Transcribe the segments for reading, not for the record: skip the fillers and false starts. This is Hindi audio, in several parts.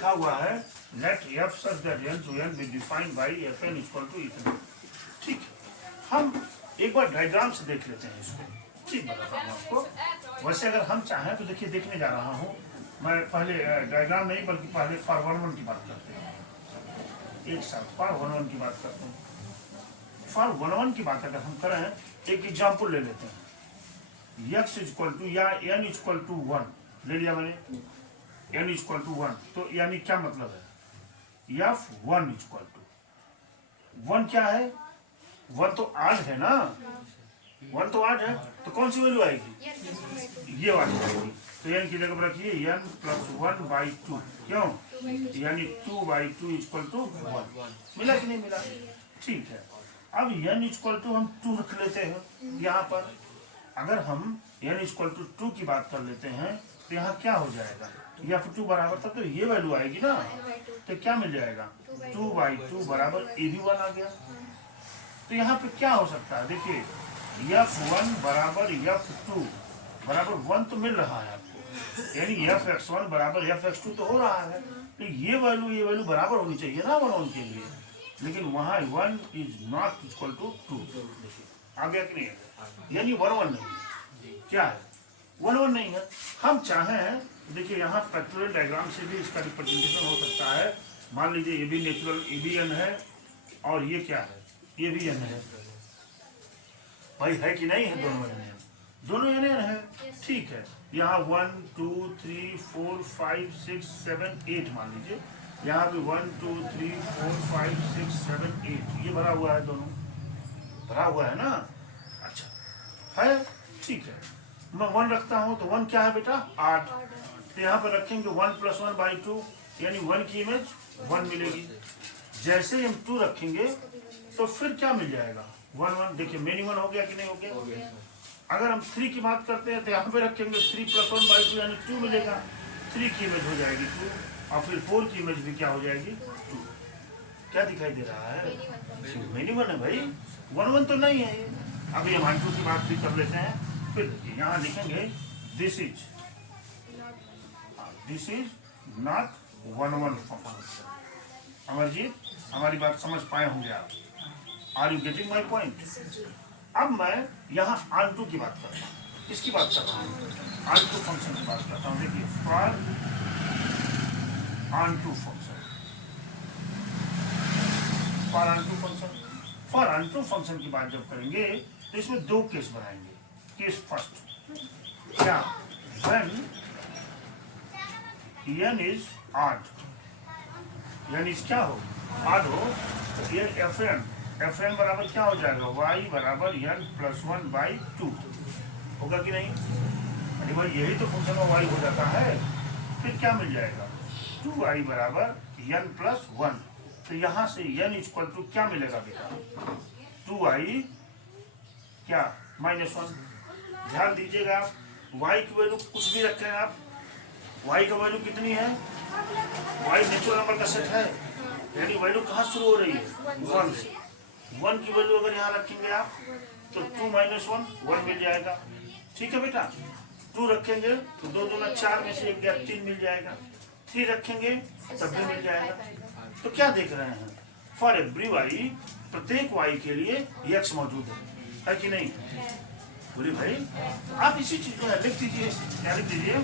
लिखा हुआ है let F such that n to n be defined by F N equal to इतना। ठीक है, हम एक बार डायग्राम से देख लेते हैं इसको। ठीक बता रहा हूँ आपको। वैसे अगर हम चाहें तो देखिए, देखने जा रहा हूँ मैं। पहले डायग्राम नहीं बल्कि पहले फॉर 1 की बात करते हैं। एक साथ फॉर 1 की बात करते हैं। फॉर 1 की बात अगर हम करें, एक एग्जाम्पल ले लेते हैं। x इक्वल टू या n इक्वल टू 1 ले लिया मैंने, n इक्वल टू 1। तो यानी क्या मतलब है, f1 इक्वल टू 1 क्या है, 1 तो 8 है ना, 1 तो 8 है, तो कौन सी वैल्यू आएगी, ये वाली आएगी। तो n की जगह पर रखिए n प्लस 1/2, क्यों, यानी 2/2 इक्वल टू 1। मिला कि नहीं मिला? ठीक है, अब n इक्वल टू हम 2 रख लेते हैं यहाँ पर। अगर हम n इक्वल टू 2 की बात कर लेते हैं तो यहाँ क्या हो जाएगा, f2 बराबर था तो ये वैल्यू आएगी ना, तो क्या मिल जाएगा, 2/2 बराबर a1 आ गया। तो यहाँ पे क्या हो सकता है, देखिए f1 बराबर f2 बराबर 1 तो मिल रहा है आपको, यानी fx1 बराबर fx2 तो हो रहा है। तो ये वैल्यू बराबर होनी चाहिए ना 1 के लिए, लेकिन वहाँ 1 इज नॉट इक्वल टू 2। आ गया कि नहीं, यानी 1 नहीं है। क्या है, 1 नहीं है। हम चाहें, देखिए यहाँ फैक्टोरियल डायग्राम से भी इसका रिप्रेजेंटेशन हो सकता है। मान लीजिए ये भी नेचुरल ए बी एन है और ये क्या है, ये भी एन है। भाई है कि नहीं है, दोनों एन है। ठीक है, यहाँ 1 2 3 4 5 6 7 8 मान लीजिए, यहाँ भी 1 2 3 4 5 6 7 8 ये भरा हुआ है, दोनों भरा हुआ है ना। अच्छा है, ठीक है। मैं 1 रखता हूँ तो 1 क्या है बेटा, 8। तो यहाँ पर रखेंगे 1 प्लस 1/2, यानी 1 की इमेज 1 मिलेगी। जैसे ही हम 2 रखेंगे तो फिर क्या मिल जाएगा, 1 1। देखिए मेनी 1 हो गया कि नहीं हो गया। अगर हम 3 की बात करते हैं तो यहाँ पे रखेंगे 3 प्लस 1/2 यानी 2 मिलेगा। 3 की इमेज हो जाएगी 2, और फिर 4 की इमेज भी क्या हो जाएगी, 2। क्या दिखाई दे रहा है, मेनी 1 है भाई, 1 तो नहीं है ये। अभी हम 2 की बात भी कर लेते हैं। फिर देखिए यहाँ लिखेंगे this is not 1 function. Amarjeet, हमारी बात समझ पाए होंगे आप, are you getting my point. अब मैं यहाँ ऑन की बात करता हूँ, इसकी बात कर रहा हूँ, ऑन फंक्शन की बात करता हूँ। देखिए for on function, for on function की बात जब करेंगे तो इसमें 2 केस बनाएंगे। केस फर्स्ट, क्या, व्हेन n इज ऑड, यानी क्या हो, ऑड हो, तो ये fn बराबर क्या हो जाएगा, y बराबर n प्लस 1/2 होगा कि नहीं। अरे भाई यही तो फंक्शन में y हो जाता है। फिर क्या मिल जाएगा, 2y बराबर n प्लस 1। तो यहाँ से n इक्वल टू क्या मिलेगा बेटा, 2y क्या -1। ध्यान दीजिएगा आप, y की वैल्यू कुछ भी रखें आप, y का वैल्यू कितनी है, y नेचुरल नंबर का सेट है, यानी वैल्यू कहाँ शुरू हो रही है, 1 से। 1 की वैल्यू अगर यहाँ रखेंगे आप तो 2 - 1 मिल जाएगा। ठीक है बेटा, 2 रखेंगे तो 2 दूना 4 में से 1 गया 3 मिल जाएगा। 3 रखेंगे तब भी मिल जाएगा। तो क्या देख रहे हैं, फॉर एवरी वाई, प्रत्येक वाई के लिए x मौजूद है कि नहीं। बोलिए भाई, आप इसी चीज को लिख दीजिए, क्या लिख दीजिए,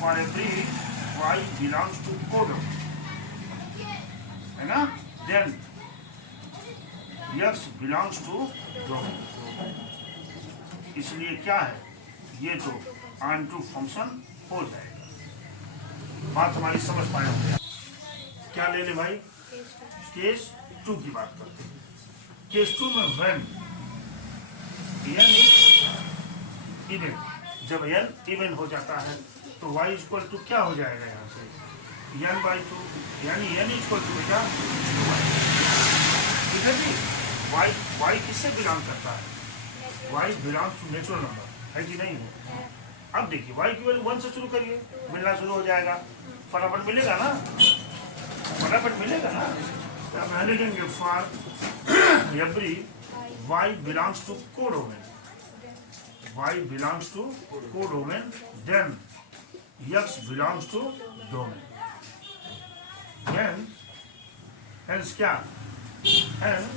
for every y belongs to code, है ना, then x belongs to domain. इसलिए क्या है, ये तो ऑन टू फंक्शन हो जाएगा। बात हमारी समझ पाए होंगे। क्या ले ले भाई, केस 2 की बात करते हैं। केस 2 में व्हेन n इज इवन, जब n इवन हो जाता है तो y इक्वल टू क्या हो जाएगा, यहाँ से n/2, यानी n इक्वल टू बेटा 2y। ठीक है जी, y किससे बिलोंग करता है, y belongs to natural number, है कि नहीं है। अब देखिए y की वैल्यू 1 से शुरू करिए, मिलना शुरू हो जाएगा, फटाफट मिलेगा ना, फटाफट मिलेगा ना। अब हम लिखेंगे for every y belongs to codomain, y belongs to codomain, then x belongs to domain. hence क्या, hence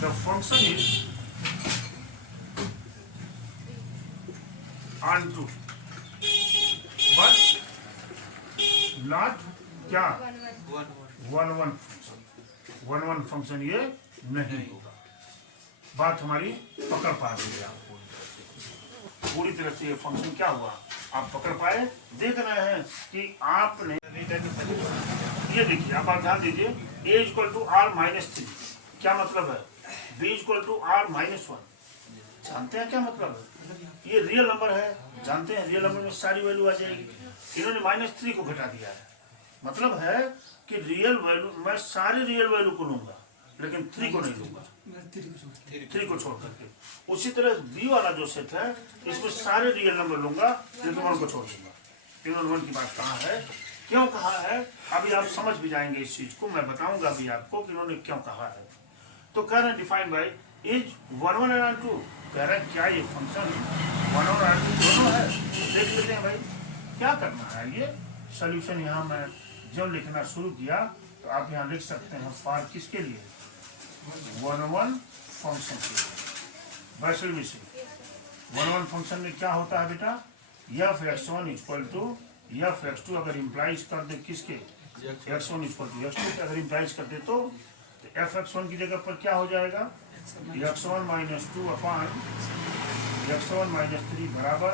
the function is onto but not क्या, वन फंक्शन ये नहीं होगा। बात हमारी पकड़ पा गई आप पूरी तरह से। ये फंक्शन क्या हुआ आप पकड़ पाए। देख रहे हैं कि आपने ये देखिए, आप ध्यान दीजिए, a equal to r minus 3 क्या मतलब है, b equal to r minus 1 जानते हैं क्या मतलब है। ये रियल नंबर है, जानते हैं रियल नंबर में सारी वैल्यू आ जाएगी। इन्होंने -3 को घटा दिया है, मतलब है कि रियल वैल्यू मैं सारी रियल वैल्यू को लूंगा लेकिन 3 को नहीं लूंगा, 3 को छोड़ करके। उसी तरह बी वाला जो सेट है इसमें सारे रियल नंबर लूंगा लेकिन 1 को छोड़ दूंगा। इन्होंने 1 की बात कहा है, क्यों कहा है अभी आप समझ भी जाएंगे इस चीज को, मैं बताऊंगा अभी आपको कि इन्होंने क्यों कहा है। तो कह रहे हैं डिफाइन बाय इज 1 1 एंड 2, कह रहे हैं क्या ये फंक्शन 1 और 2 दोनों है। देख लेते हैं भाई क्या करना है। ये सोल्यूशन यहाँ मैं जब लिखना शुरू किया तो आप यहाँ लिख सकते हैं फॉर किसके लिए, 1 1 फंक्शन के लिए। वैसे भी 1 1 फंक्शन में क्या होता है बेटा, F x1 equal to f x2 अगर इम्प्लाइज कर दे किसके, x1 इक्वल टू x2 अगर इम्प्लाइज कर दे तो एफ x1 की जगह पर क्या हो जाएगा, x1 माइनस 2 अपान x1 माइनस 3 बराबर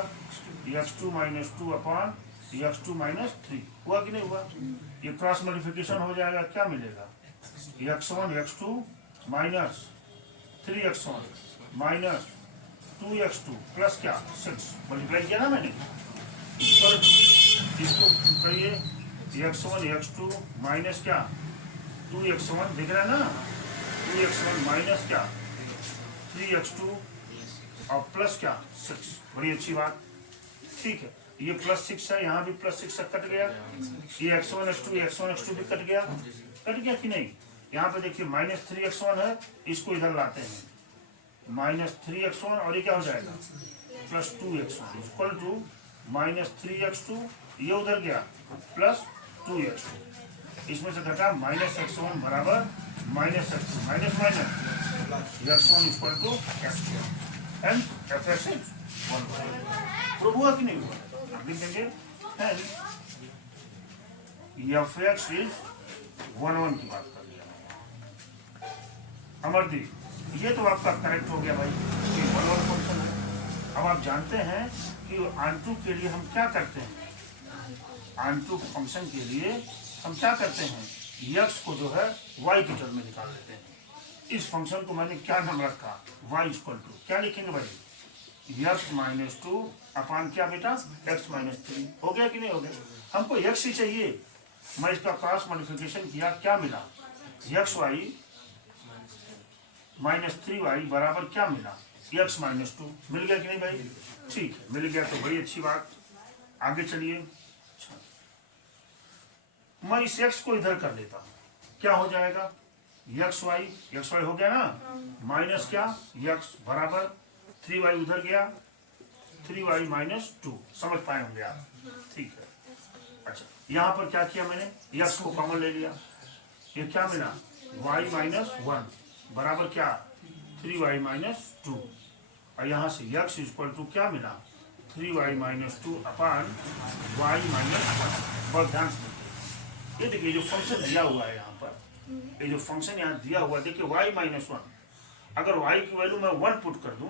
x2 माइनस 2 अपान x2 माइनस 3। हुआ कि नहीं हुआ। ये क्रॉस मल्टीप्लिकेशन हो जाएगा, क्या मिलेगा, x1 x2 minus 3x1 minus 2x2 plus क्या 6 मल्टीप्लाई किया ना मैंने। इसको करिए x1 x2 माइनस क्या 2x1 दिख रहा है ना, 2x1 माइनस क्या 3x2 और प्लस क्या 6। बड़ी अच्छी बात, ठीक है। ये +6 है, यहाँ भी +6 से कट गया। ये x1 x2 भी कट गया कि नहीं। यहाँ पे देखिए -3x1 है, इसको इधर लाते हैं -3x1 और ये क्या हो जाएगा +2x1 इक्वल टू -3x2, ये उधर गया +2x2, इसमें से घटा -x1 बराबर -x2 minus x1 equal to x2 and fx is 1। Prove हुआ कि नहीं हुआ, लिख देंगे fx इज 1 1 की बात कर लिया अमरदीप। ये तो आपका करेक्ट हो गया भाई कि 1 1 फंक्शन है। अब आप जानते हैं कि आंटू के लिए हम क्या करते हैं, आंटू फंक्शन के लिए हम क्या करते हैं, x को जो है y के टर्म में निकाल लेते हैं। इस फंक्शन को मैंने क्या नाम रखा, y इक्वल टू क्या लिखेंगे भाई, x माइनस 2 अपान क्या बेटा x माइनस 3। हो गया कि नहीं हो गया। हमको x ही चाहिए, मैं इसका क्रॉस मॉडिफिकेशन किया, क्या मिला xy माइनस 3y बराबर क्या मिला x माइनस 2। मिल गया कि नहीं भाई, ठीक है मिल गया तो बड़ी अच्छी बात। आगे चलिए, मैं इस x को इधर कर लेता हूँ, क्या हो जाएगा xy हो गया ना, माइनस क्या x बराबर 3y उधर गया 3y माइनस 2। समझ पाए होंगे आप, ठीक है। अच्छा यहाँ पर क्या किया मैंने, x को कॉमन ले लिया, ये क्या मिला y माइनस 1 बराबर क्या 3y माइनस 2, और यहाँ से x इक्वल टू क्या मिला 3y माइनस 2 अपान y माइनस 1। बहुत ध्यान से ये देखिए जो फंक्शन दिया हुआ है यहाँ पर, ये जो फंक्शन यहाँ दिया हुआ है देखिए y माइनस 1, अगर y की वैल्यू मैं 1 पुट कर दूं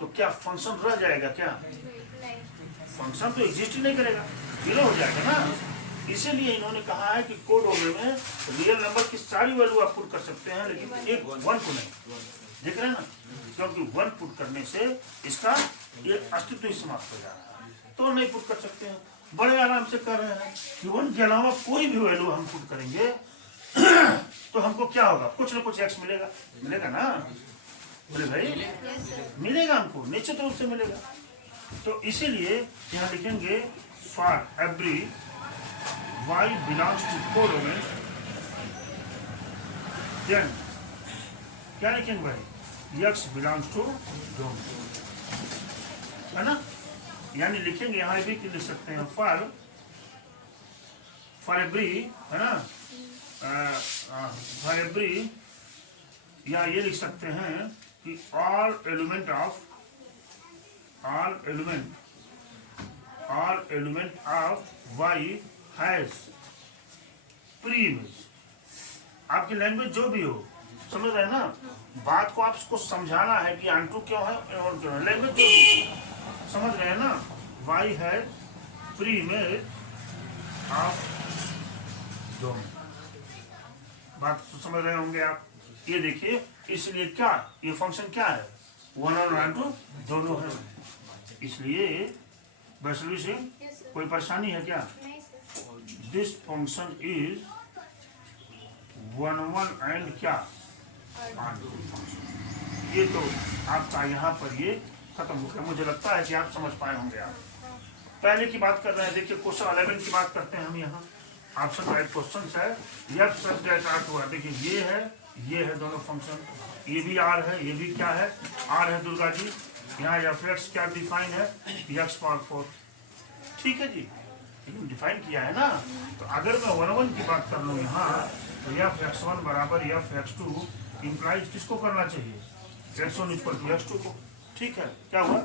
तो क्या फंक्शन रह जाएगा, क्या फंक्शन तो एग्जिस्ट ही नहीं करेगा, जीरो हो जाएगा ना। इसीलिए इन्होंने कहा है कि कोड डोमेन में रियल नंबर की सारी वैल्यू आप पुट कर सकते हैं लेकिन एक 1 को नहीं। देख रहे हैं ना, क्योंकि 1 पुट करने से इसका ये अस्तित्व ही समाप्त हो जा रहा है, तो नहीं पुट कर सकते हैं। बड़े आराम से कर रहे हैं कि 1 के अलावा कोई भी वैल्यू हम पुट करेंगे तो हमको क्या होगा, कुछ ना कुछ x मिलेगा ना, बोले भाई मिलेगा, हमको निश्चित रूप से मिलेगा। तो इसीलिए यहाँ लिखेंगे for every y belongs to codomain, then क्या लिखेंगे भाई x बिलोंग्स टू डोमेन, है ना। यानी लिखेंगे यहाँ भी लिख सकते हैं फॉर एवरी, है ना, फॉर एवरी, या ये लिख सकते हैं कि all element of y has pre image. आपकी लैंग्वेज जो भी हो, समझ रहे हैं ना, बात को आपको समझाना है कि ऑन टू क्यों है और क्यों है, लैंग्वेज जो भी समझ रहे हैं ना, y has pre image of domain. बात तो समझ रहे होंगे आप। ये देखिए, इसलिए क्या ये फंक्शन क्या है, वन और ऑन टू दोनों है। इसलिए वैष्णवी सिंह, कोई परेशानी है क्या? This function is one and क्या ऑन टू फंक्शन। ये तो आपका यहाँ पर ये खत्म हो गया। मुझे लगता है कि आप समझ पाए होंगे। आप पहले की बात कर रहे हैं। देखिए क्वेश्चन 11 की बात करते हैं हम। यहाँ ऑप्शन राइट क्वेश्चन है, f such that R to R. देखिए ये है दोनों फंक्शन, ये भी आर है, ये भी क्या है, आर है दुर्गा जी। यहाँ एफ एक्स क्या डिफाइन है, एक्स पावर 4। ठीक है जी, डिफाइन किया है ना। तो अगर मैं 1 की बात कर लूँ यहाँ, तो एफ x1 बराबर एफ x2 इम्प्लाइज किसको करना चाहिए, x1 इक्वल टू x2 को। ठीक है, क्या हुआ,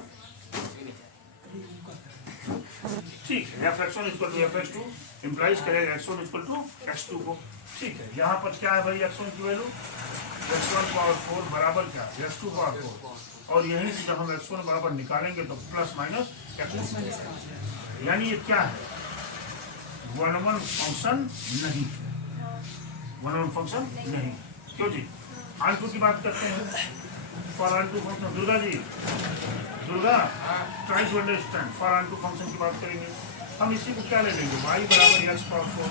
ठीक है, f x1 equal to f x2 implies करेगा x1 इक्वल टू x2 को। ठीक है, यहाँ पर क्या है भाई, x1 की वैल्यू x1 पावर 4 बराबर क्या, x2 पावर 4। और यहीं से जब हम x1 बराबर निकालेंगे तो प्लस माइनस x2, यानी ये क्या है, 1 फंक्शन नहीं, 1 फंक्शन नहीं। क्यों जी, ऑन टू की बात करते हैं, for onto function. Durga ji, Durga try to understand, for onto function की बात करेंगे हम। इसी को क्या ले लेंगे, y बराबर एक्स पावर 4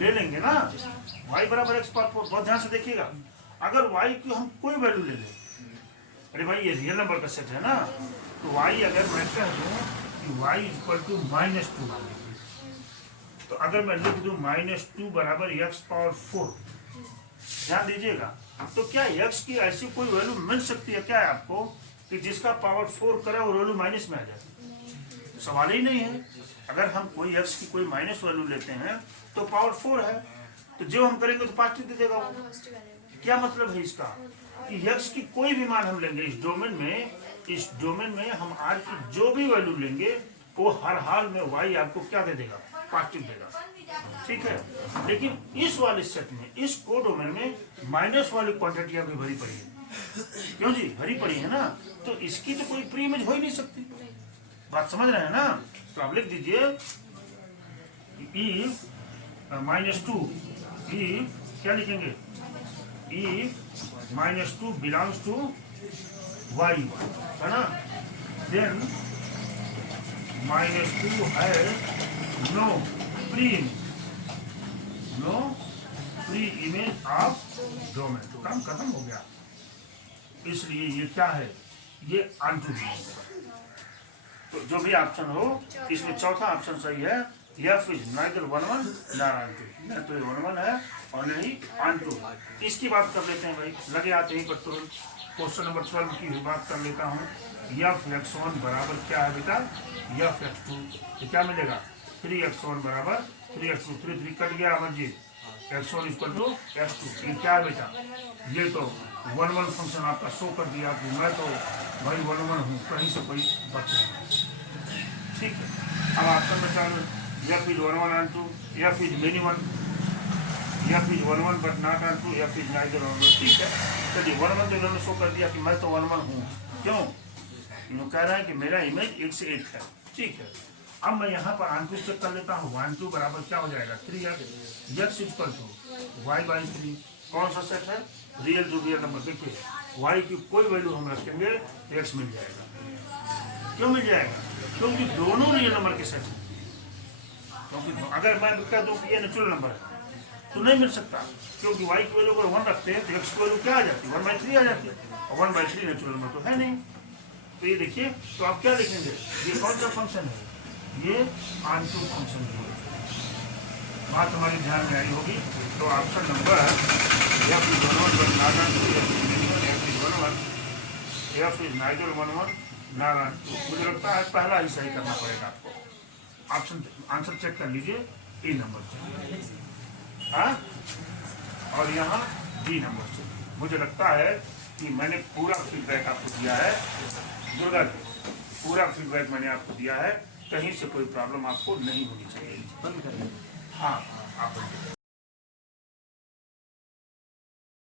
ले लेंगे ना, y बराबर एक्स पावर 4। बहुत ध्यान से देखिएगा, अगर y की हम कोई वैल्यू ले लें, अरे भाई ये रियल नंबर का सेट है ना, तो y अगर मैं कह दूँ कि y इक्वल टू -2, तो अगर मैं लिख दूँ -2 बराबर एक्स पावर 4, ध्यान दीजिएगा, तो क्या x की ऐसी कोई वैल्यू मिल सकती है क्या है आपको कि जिसका पावर 4 करे और वैल्यू माइनस में आ जाए? सवाल ही नहीं है। अगर हम कोई x की कोई माइनस वैल्यू लेते हैं तो पावर 4 है, तो जो हम करेंगे तो पॉजिटिव दे देगा वो। क्या मतलब है इसका कि x की कोई भी मान हम लेंगे इस डोमेन में हम r की जो भी वैल्यू लेंगे वो हर हाल में y आपको क्या दे देगा, पॉजिटिव देगा। ठीक है, लेकिन इस वाले सेट में, इस को डोमेन में माइनस वाली क्वांटिटियां भी भरी पड़ी है। क्यों जी, भरी पड़ी है ना, तो इसकी तो कोई प्री इमेज हो ही नहीं सकती। बात समझ रहे हैं ना। तो आप लिख दीजिए if -2, if क्या लिखेंगे, if -2 बिलोंग्स टू y, है ना, then -2 has no pre image of domain. तो काम खत्म हो गया। इसलिए ये क्या है, ये ऑनटू। तो जो भी ऑप्शन हो, इसमें चौथा ऑप्शन सही है, F is neither 1 nor onto, न तो 1 है और न ही ऑनटू। इसकी बात कर लेते हैं भाई, लगे आते ही पर तुरंत क्वेश्चन नंबर 12 की भी बात कर लेता हूँ। एफ x1 बराबर क्या है बेटा, एफ x2, तो क्या मिलेगा, 3x1 बराबर 3x2, 3 कट गया Amar ji, x1 equal to x2। ये क्या है बेटा, ये तो 1 फंक्शन आपका शो कर दिया कि मैं तो भाई 1 हूँ, कहीं से कोई बच नहीं। ठीक है, अब ऑप्शन में चालू, F is 1 onto, F is minimum, F is 1 but not onto, F is neither onto. ठीक है, चलिए 1 तो इन्होंने शो कर दिया कि मैं तो 1 हूँ। क्यों, इन्होंने कह रहा है कि मेरा इमेज 1 से 1 है। ठीक है, अब मैं यहाँ पर ऑनटू चेक कर लेता हूँ। 1 2 बराबर क्या हो जाएगा, 3x, x equal to y/3। कौन सा सेट है, रियल टू रियल नंबर। देखिए y की कोई वैल्यू हम रखेंगे तो x मिल जाएगा। क्यों मिल जाएगा, क्योंकि दोनों रियल नंबर के सेट हैं। क्योंकि अगर मैं कह दूँ कि ये नेचुरल नंबर है तो नहीं मिल सकता, क्योंकि y की वैल्यू अगर 1 रखते हैं तो x की वैल्यू क्या आ जाती है, 1/3 आ जाती है, और 1/3 नेचुरल नंबर तो है नहीं। तो ये देखिए, तो आप क्या लिखेंगे, ये कौन सा फंक्शन है, ये ऑनटू फंक्शन है। बात हमारी ध्यान में आई होगी। तो option number F is 1 but not onto, F is neither 1 not onto. मुझे लगता है पहला ही सही करना पड़ेगा आपको। ऑप्शन आंसर चेक कर लीजिए, ए नंबर चाहिए, हाँ, और यहाँ बी नंबर चाहिए। मुझे लगता है कि मैंने पूरा फीडबैक आपको दिया है दुर्गा, पूरा फीडबैक मैंने आपको दिया है, कहीं से कोई प्रॉब्लम आपको नहीं होनी चाहिए। बंद कर दें। हाँ, आप